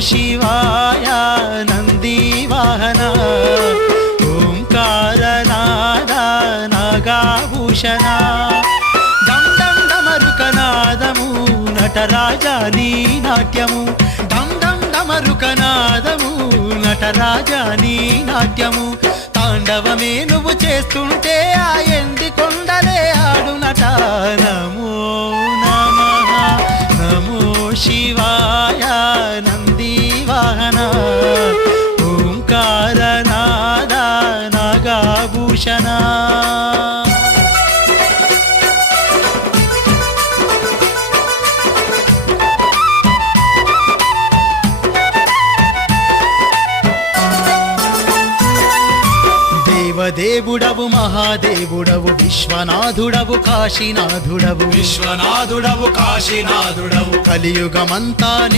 శివాయ నందివాహన ఓంకారనాద నాగాభూషణ డం డం డమరుకనాదము నటరాజా నీ నాట్యము డం డం డమరుకనాదము నటరాజా నీ నాట్యము తాండవమే నువ్వు చేస్తుంటే ఆ ఎండి కొండలే ఆడునట నమో నమః నమో శివాయ నందివాహన ఓంకారనాద నాగాభూషణ దేవదేవుడవు మహాదేవుడవు విశ్వనాథుడవు కాశీనాథుడవు విశ్వనాథుడవు కాశీనాథుడవు కలియుగమంతా